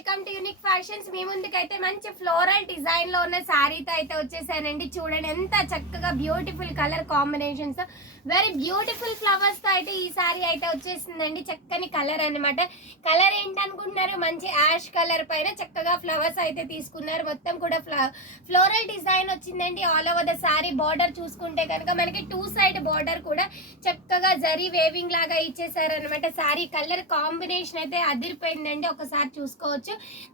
Welcome to unique fashions. మీ ముందుకైతే మంచి ఫ్లోరల్ డిజైన్ లో ఉన్న శారీతో అయితే వచ్చేసానండి. చూడండి ఎంత చక్కగా beautiful colour combinations, very beautiful flowers తో అయితే ఈ శారీ అయితే వచ్చేసిందండి. చక్కని కలర్ అన్నమాట. కలర్ ఏంటనుకుంటున్నారు? మంచి యాష్ కలర్ పైన చక్కగా ఫ్లవర్స్ అయితే తీసుకున్నారు. మొత్తం కూడా ఫ్లోరల్ డిజైన్ వచ్చిందండి. All over the sari border చూసుకుంటే కనుక మనకి 2 సైడ్ బార్డర్ కూడా చక్కగా జరీ వేవింగ్ లాగా ఇచ్చేసారనమాట. శారీ కలర్ కాంబినేషన్ అయితే అదిరిపోయిందండి. ఒకసారి చూసుకోవచ్చు.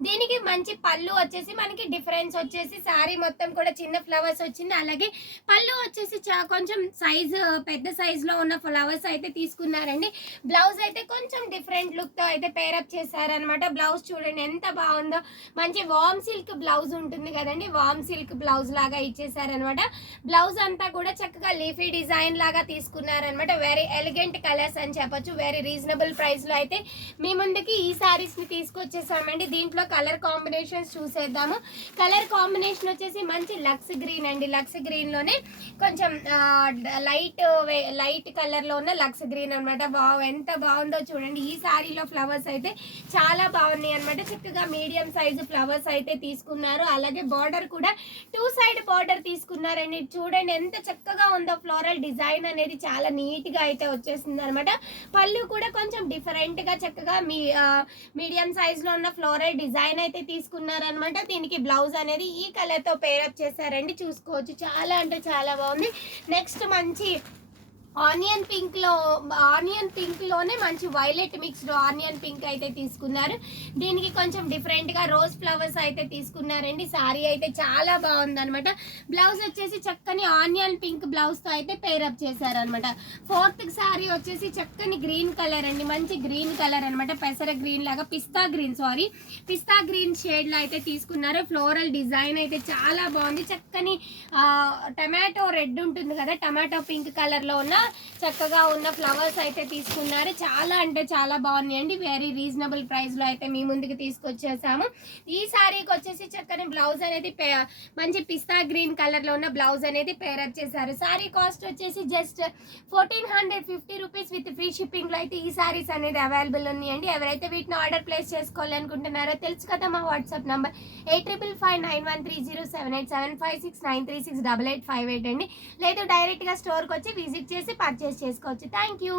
దీనికి మంచి పళ్ళు వచ్చేసి మనకి డిఫరెన్స్ వచ్చేసి శారీ మొత్తం కూడా చిన్న ఫ్లవర్స్ వచ్చింది. అలాగే పళ్ళు వచ్చేసి కొంచెం సైజు పెద్ద సైజ్ లో ఉన్న ఫ్లవర్స్ అయితే తీసుకున్నారండి. బ్లౌజ్ అయితే కొంచెం డిఫరెంట్ లుక్ తో అయితే పేరప్ చేశారనమాట. బ్లౌజ్ చూడండి ఎంత బాగుందో. మంచి వామ్ సిల్క్ బ్లౌజ్ ఉంటుంది కదండి, వామ్ సిల్క్ బ్లౌజ్ లాగా ఇచ్చేసారనమాట. బ్లౌజ్ అంతా కూడా చక్కగా లీఫీ డిజైన్ లాగా తీసుకున్నారనమాట. వెరీ ఎలిగెంట్ కలర్స్ అని చెప్పొచ్చు. వెరీ రీజనబుల్ ప్రైస్ లో అయితే మీ ముందుకి ఈ సారీస్ ని తీసుకొచ్చేసామండి. దీంట్లో కలర్ కాంబినేషన్స్ చూసేద్దాము. కలర్ కాంబినేషన్ వచ్చేసి మంచి లక్స్ గ్రీన్ అండి. లక్స్ గ్రీన్ లోనే కొంచెం లైట్ కలర్ లో ఉన్న లక్స్ గ్రీన్ అనమాట. ఎంత బాగుందో చూడండి. ఈ సారీలో ఫ్లవర్స్ అయితే చాలా బాగున్నాయి అనమాట. చక్కగా మీడియం సైజు ఫ్లవర్స్ అయితే తీసుకున్నారు. అలాగే బార్డర్ కూడా 2 సైడ్ బార్డర్ తీసుకున్నారండి. చూడండి ఎంత చక్కగా ఉందో. ఫ్లోరల్ డిజైన్ అనేది చాలా నీట్ గా అయితే వచ్చేసింది అనమాట. పళ్ళు కూడా కొంచెం డిఫరెంట్ గా చక్కగా మీడియం సైజ్ లో ఉన్న ఫ్లోరల్ డిజైన్ అయితే తీసుకున్నారనమాట. దీనికి బ్లౌజ్ అనేది ఈ కలర్ తో పేరప్ చేశారండి. చూసుకోవచ్చు. చాలా అంటే చాలా బాగుంది. నెక్స్ట్ మంచి ఆనియన్ పింక్ లోనే మంచి వైలెట్ మిక్స్డ్ ఆనియన్ పింక్ అయితే తీసుకున్నారు. దీనికి కొంచెం డిఫరెంట్ గా రోజ్ ఫ్లవర్స్ అయితే తీసుకున్నారండి. సారీ అయితే చాలా బాగుంది అనమాట. బ్లౌజ్ వచ్చేసి చక్కని ఆనియన్ పింక్ బ్లౌజ్ తో అయితే పేరప్ చేశారనమాట. ఫోర్త్ సారీ వచ్చేసి చక్కని గ్రీన్ కలర్ అండి. మంచి గ్రీన్ కలర్ అనమాట. పెసర గ్రీన్ లాగా పిస్తా గ్రీన్ షేడ్ లో అయితే తీసుకున్నారు. ఫ్లోరల్ డిజైన్ అయితే చాలా బాగుంది. చక్కని టమాటో రెడ్ ఉంటుంది కదా, టమాటో పింక్ కలర్ లో ఉన్న చక్కగా ఉన్న ఫ్లవర్స్ అయితే తీసుకున్నారు. చాలా అంటే చాలా బాగున్నాయండి. వెరీ రీజనబుల్ ప్రైస్ లో అయితే మీ ముందుకు తీసుకొచ్చేసాము. ఈ సారీకి వచ్చేసి చక్కని బ్లౌజ్ అనేది మంచి పిస్తా గ్రీన్ కలర్ లో ఉన్న బ్లౌజ్ అనేది పేరప్ చేశారు. సారీ కాస్ట్ వచ్చేసి just 1450 rupees with free shipping లో అయితే ఈ సారీస్ అనేది అవైలబుల్ ఉన్నాయండి. ఎవరైతే వీటిని ఆర్డర్ ప్లేస్ చేసుకోవాలనుకుంటున్నారో తెలుసు కదా, మా వాట్సాప్ నంబర్ 85559130787569368858 అండి. లేదు డైరెక్ట్ గా స్టోర్ కి వచ్చి విజిట్ చేసి పర్చేస్ చేసుకోవచ్చు. Thank you.